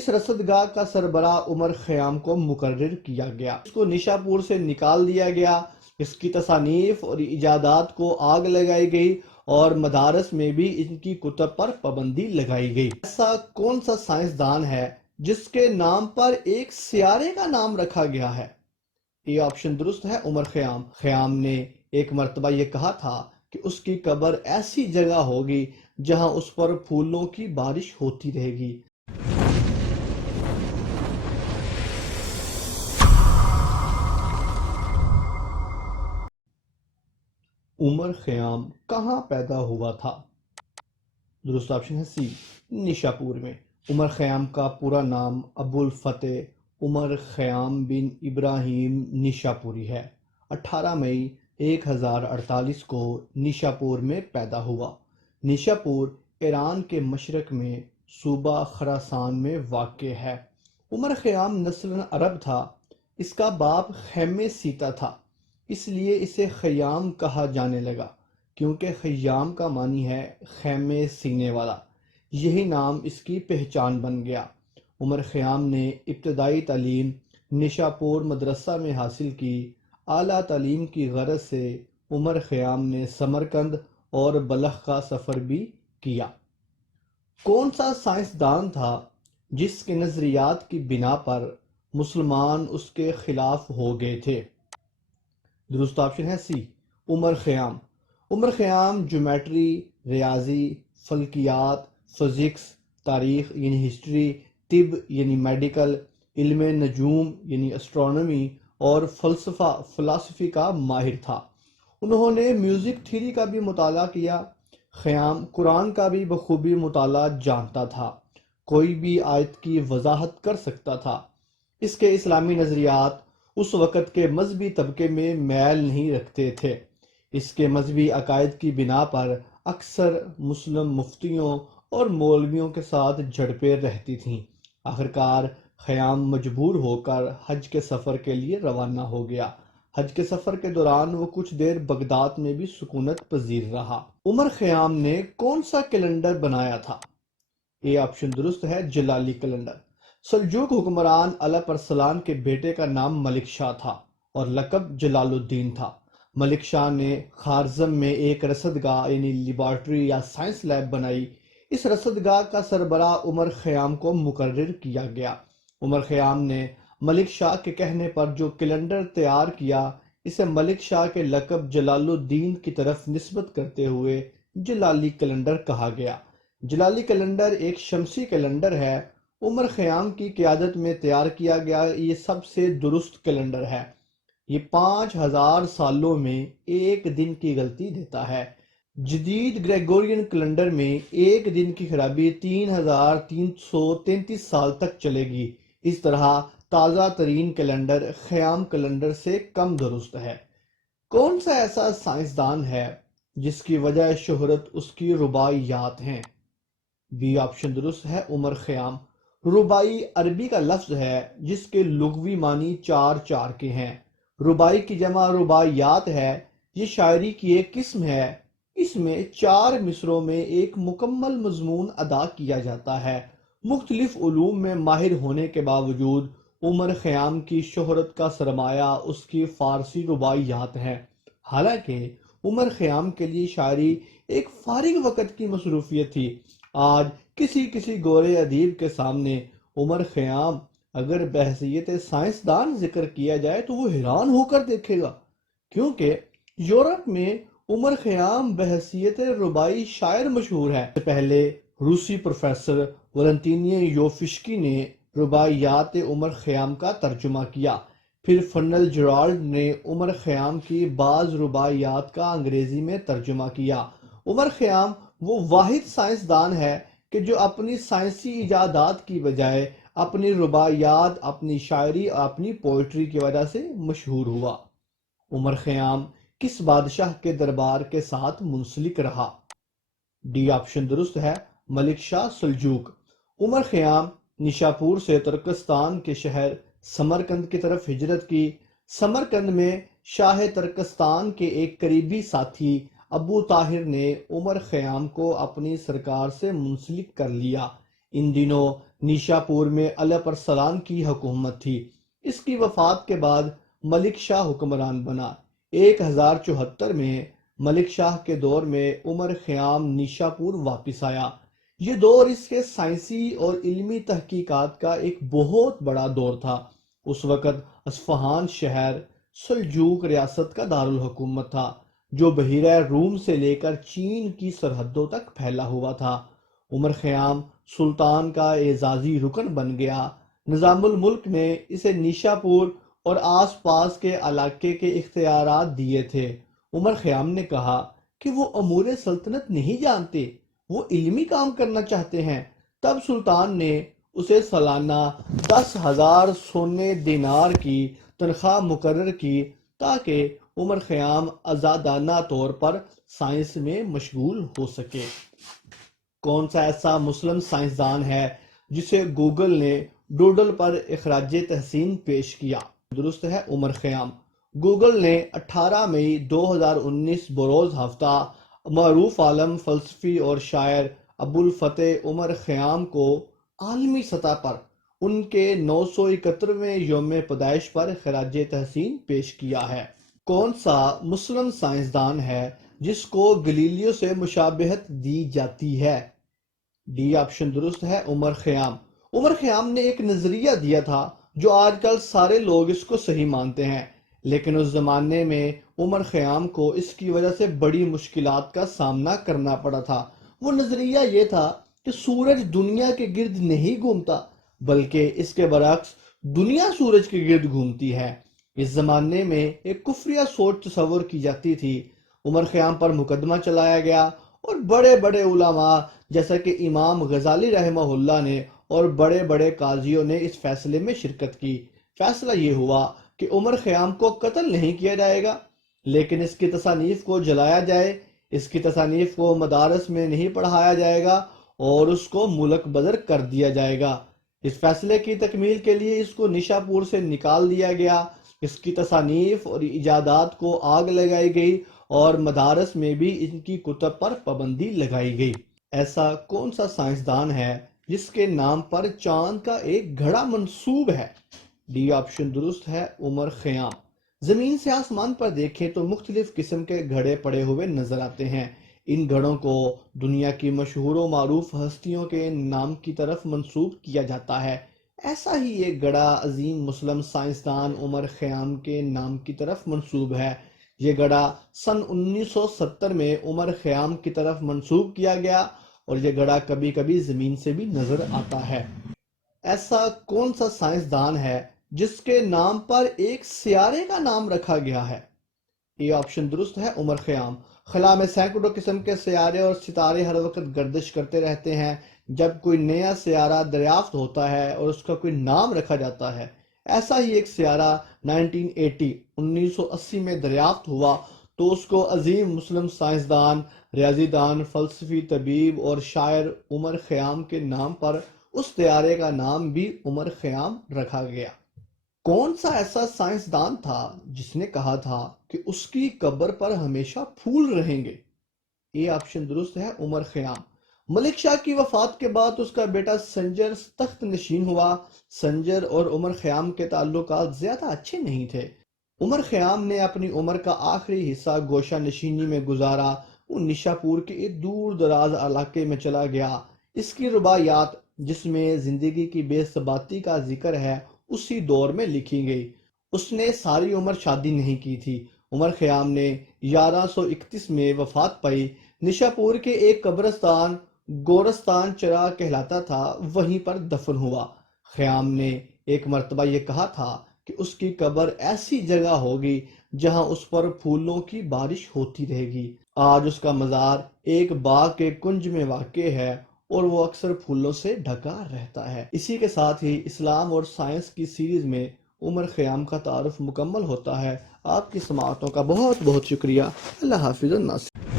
اس رصدگاہ کا سربراہ عمر خیام کو مقرر کیا گیا۔ اس کو نیشاپور سے نکال دیا گیا، اس کی تصانیف اور ایجادات کو آگ لگائی گئی اور مدارس میں بھی ان کی کتب پر پابندی لگائی گئی۔ ایسا کون سا سائنسدان ہے جس کے نام پر ایک سیارے کا نام رکھا گیا ہے؟ یہ آپشن درست ہے، عمر خیام۔ خیام نے ایک مرتبہ یہ کہا تھا کہ اس کی قبر ایسی جگہ ہوگی جہاں اس پر پھولوں کی بارش ہوتی رہے گی۔ عمر خیام کہاں پیدا ہوا تھا؟ درست آپشن ہے سی، نیشاپور میں۔ عمر خیام کا پورا نام ابو الفتح عمر خیام بن ابراہیم نیشاپوری ہے۔ 18 مئی 1048 کو نیشاپور میں پیدا ہوا۔ نیشاپور ایران کے مشرق میں صوبہ خراسان میں واقع ہے۔ عمر خیام نسلاً عرب تھا۔ اس کا باپ خیمے سیتا تھا، اس لیے اسے خیام کہا جانے لگا، کیونکہ خیام کا معنی ہے خیمے سینے والا۔ یہی نام اس کی پہچان بن گیا۔ عمر خیام نے ابتدائی تعلیم نیشاپور مدرسہ میں حاصل کی۔ اعلیٰ تعلیم کی غرض سے عمر خیام نے سمرقند اور بلخ کا سفر بھی کیا۔ کون سا سائنسدان تھا جس کے نظریات کی بنا پر مسلمان اس کے خلاف ہو گئے تھے؟ درست آپشن ہے سی، عمر خیام۔ عمر خیام جیومیٹری، ریاضی، فلکیات، فزکس، تاریخ یعنی ہسٹری، طب یعنی میڈیکل، علم نجوم یعنی اسٹرانومی اور فلسفی کا ماہر تھا۔ انہوں نے میوزک تھیوری کا بھی مطالعہ کیا۔ خیام قرآن کا بھی بخوبی مطالعہ جانتا تھا، کوئی بھی آیت کی وضاحت کر سکتا تھا۔ اس کے اسلامی نظریات اس وقت کے مذہبی طبقے میں میل نہیں رکھتے تھے۔ اس کے مذہبی عقائد کی بنا پر اکثر مسلم مفتیوں اور مولویوں کے ساتھ جھڑپیں رہتی تھیں۔ آخرکار خیام مجبور ہو کر حج کے سفر کے لیے روانہ ہو گیا۔ حج کے سفر کے دوران وہ کچھ دیر بغداد میں بھی سکونت پذیر رہا۔ عمر خیام نے کون سا کیلنڈر بنایا تھا؟ یہ آپشن درست ہے، جلالی کیلنڈر۔ سلجوق حکمران الپ ارسلان کے بیٹے کا نام ملک شاہ تھا اور لقب جلال الدین تھا۔ ملک شاہ نے خارزم میں ایک رصدگاہ یعنی لیبارٹری یا سائنس لیب بنائی۔ اس رصدگاہ کا سربراہ عمر خیام کو مقرر کیا گیا۔ عمر خیام نے ملک شاہ کے کہنے پر جو کیلنڈر تیار کیا، اسے ملک شاہ کے لقب جلال الدین کی طرف نسبت کرتے ہوئے جلالی کیلنڈر کہا گیا۔ جلالی کیلنڈر ایک شمسی کیلنڈر ہے۔ عمر خیام کی قیادت میں تیار کیا گیا یہ سب سے درست کیلنڈر ہے۔ یہ 5000 سالوں میں ایک دن کی غلطی دیتا ہے۔ جدید گریگورین کیلنڈر میں ایک دن کی خرابی 3333 سال تک چلے گی۔ اس طرح تازہ ترین کیلنڈر خیام کیلنڈر سے کم درست ہے۔ کون سا ایسا سائنسدان ہے جس کی وجہ شہرت اس کی رباعیات ہیں؟ بی آپشن درست ہے، عمر خیام۔ رباعی عربی کا لفظ ہے جس کے لغوی معنی چار چار کے ہیں۔ رباعی کی جمع رباعیات ہے۔ یہ شاعری کی ایک قسم ہے۔ اس میں 4 مصروں میں ایک مکمل مضمون ادا کیا جاتا ہے۔ مختلف علوم میں ماہر ہونے کے باوجود عمر خیام کی شہرت کا سرمایہ اس کی فارسی رباعیات ہیں۔ حالانکہ عمر خیام کے لیے شاعری ایک فارغ وقت کی مصروفیت تھی۔ آج کسی گورے ادیب کے سامنے عمر خیام اگر بحیثیت سائنسدان ذکر کیا جائے تو وہ حیران ہو کر دیکھے گا، کیونکہ یورپ میں عمر خیام بحیثیت رباعی شاعر مشہور ہے۔ پہلے روسی پروفیسر ولنتینی یوفشکی نے رباعیات عمر خیام کا ترجمہ کیا۔ پھر فرنل جیرالڈ نے عمر خیام کی بعض رباعیات کا انگریزی میں ترجمہ کیا۔ عمر خیام وہ واحد سائنسدان ہے کہ جو اپنی سائنسی ایجادات کی بجائے اپنی رباعیات، اپنی شاعری اور اپنی پوئٹری کی وجہ سے مشہور ہوا۔ عمر خیام کس بادشاہ کے دربار کے ساتھ منسلک رہا؟ ڈی آپشن درست ہے، ملک شاہ سلجوق۔ عمر خیام نیشاپور سے ترکستان کے شہر سمرقند کی طرف ہجرت کی۔ سمرقند میں شاہ ترکستان کے ایک قریبی ساتھی ابو طاہر نے عمر خیام کو اپنی سرکار سے منسلک کر لیا۔ ان دنوں نیشاپور میں علی پرسلان کی حکومت تھی۔ اس کی وفات کے بعد ملک شاہ حکمران بنا۔ 1074 میں ملک شاہ کے دور میں عمر خیام نیشاپور واپس آیا۔ یہ دور اس کے سائنسی اور علمی تحقیقات کا ایک بہت بڑا دور تھا۔ اس وقت اصفہان شہر سلجوق ریاست کا دارالحکومت تھا، جو بحیرہ روم سے لے کر چین کی سرحدوں تک پھیلا ہوا تھا۔ عمر خیام سلطان کا اعزازی رکن بن گیا۔ نظام الملک نے اسے نیشاپور اور آس پاس کے علاقے کے اختیارات دیے تھے۔ عمر خیام نے کہا کہ وہ امور سلطنت نہیں جانتے، وہ علمی کام کرنا چاہتے ہیں۔ تب سلطان نے اسے سالانہ 10,000 سونے دینار کی تنخواہ مقرر کی تاکہ عمر خیام آزادانہ طور پر سائنس میں مشغول ہو سکے۔ کون سا ایسا مسلم سائنسدان ہے جسے گوگل نے ڈوڈل پر اخراج تحسین پیش کیا؟ درست ہے عمر خیام۔ گوگل نے 18 مئی 2019 بروز ہفتہ معروف عالم فلسفی اور شاعر ابوالفتح عمر خیام کو عالمی سطح پر ان کے 971ویں یوم پیدائش پر خراج تحسین پیش کیا ہے۔ کون سا مسلم سائنسدان ہے جس کو گلیلیو سے مشابہت دی جاتی ہے؟ ڈی آپشن درست ہے عمر خیام۔ عمر خیام نے ایک نظریہ دیا تھا جو آج کل سارے لوگ اس کو صحیح مانتے ہیں، لیکن اس زمانے میں عمر خیام کو اس کی وجہ سے بڑی مشکلات کا سامنا کرنا پڑا تھا۔ وہ نظریہ یہ تھا کہ سورج دنیا کے گرد نہیں گھومتا، بلکہ اس کے برعکس دنیا سورج کے گرد گھومتی ہے۔ اس زمانے میں ایک کفریہ سوچ تصور کی جاتی تھی۔ عمر خیام پر مقدمہ چلایا گیا اور بڑے بڑے علماء جیسا کہ امام غزالی رحمہ اللہ نے اور بڑے بڑے قاضیوں نے اس فیصلے میں شرکت کی۔ فیصلہ یہ ہوا کہ عمر خیام کو قتل نہیں کیا جائے گا، لیکن اس کی تصانیف کو جلایا جائے، اس کی تصانیف کو مدارس میں نہیں پڑھایا جائے گا اور اس کو ملک بدر کر دیا جائے گا۔ اس فیصلے کی تکمیل کے لیے اس کو نیشاپور سے نکال دیا گیا، اس کی تصانیف اور ایجادات کو آگ لگائی گئی اور مدارس میں بھی ان کی کتب پر پابندی لگائی گئی۔ ایسا کون سا سائنسدان ہے جس کے نام پر چاند کا ایک گھڑا منسوب ہے؟ ڈی آپشن درست ہے عمر خیام۔ زمین سے آسمان پر دیکھیں تو مختلف قسم کے گھڑے پڑے ہوئے نظر آتے ہیں۔ ان گھڑوں کو دنیا کی مشہور و معروف ہستیوں کے نام کی طرف منسوب کیا جاتا ہے۔ ایسا ہی ایک گھڑا عظیم مسلم سائنسدان عمر خیام کے نام کی طرف منسوب ہے۔ یہ گھڑا سن 1970 میں عمر خیام کی طرف منسوب کیا گیا اور یہ گھڑا کبھی کبھی زمین سے بھی نظر آتا ہے۔ ایسا کون سا سائنسدان ہے جس کے نام پر ایک سیارے کا نام رکھا گیا ہے؟ یہ آپشن درست ہے عمر خیام۔ خلا میں سینکڑوں قسم کے سیارے اور ستارے ہر وقت گردش کرتے رہتے ہیں۔ جب کوئی نیا سیارہ دریافت ہوتا ہے اور اس کا کوئی نام رکھا جاتا ہے، ایسا ہی ایک سیارہ 1980 میں دریافت ہوا تو اس کو عظیم مسلم سائنسدان، ریاضی دان، فلسفی، طبیب اور شاعر عمر خیام کے نام پر اس سیارے کا نام بھی عمر خیام رکھا گیا۔ کون سا ایسا سائنسدان تھا جس نے کہا تھا کہ اس کی قبر پر ہمیشہ پھول رہیں گے؟ یہ آپشن درست ہے عمر خیام۔ ملک شاہ کی وفات کے بعد اس کا بیٹا سنجر تخت نشین ہوا۔ سنجر اور عمر خیام کے تعلقات زیادہ اچھے نہیں تھے۔ عمر خیام نے اپنی عمر کا آخری حصہ گوشہ نشینی میں گزارا۔ وہ نیشاپور کے ایک دور دراز علاقے میں چلا گیا۔ اس کی رباعیات جس میں زندگی کی بے ثباتی کا ذکر ہے اسی دور میں لکھی گئی۔ اس نے ساری عمر شادی نہیں کی تھی۔ عمر خیام نے 1131 میں وفات پائی۔ نیشاپور کے ایک قبرستان گورستان چرا کہلاتا تھا، وہیں پر دفن ہوا۔ خیام نے ایک مرتبہ یہ کہا تھا کہ اس کی قبر ایسی جگہ ہوگی جہاں اس پر پھولوں کی بارش ہوتی رہے گی۔ آج اس کا مزار ایک باغ کے کنج میں واقع ہے اور وہ اکثر پھولوں سے ڈھکا رہتا ہے۔ اسی کے ساتھ ہی اسلام اور سائنس کی سیریز میں عمر خیام کا تعارف مکمل ہوتا ہے۔ آپ کی سماعتوں کا بہت بہت شکریہ۔ اللہ حافظ الناصر۔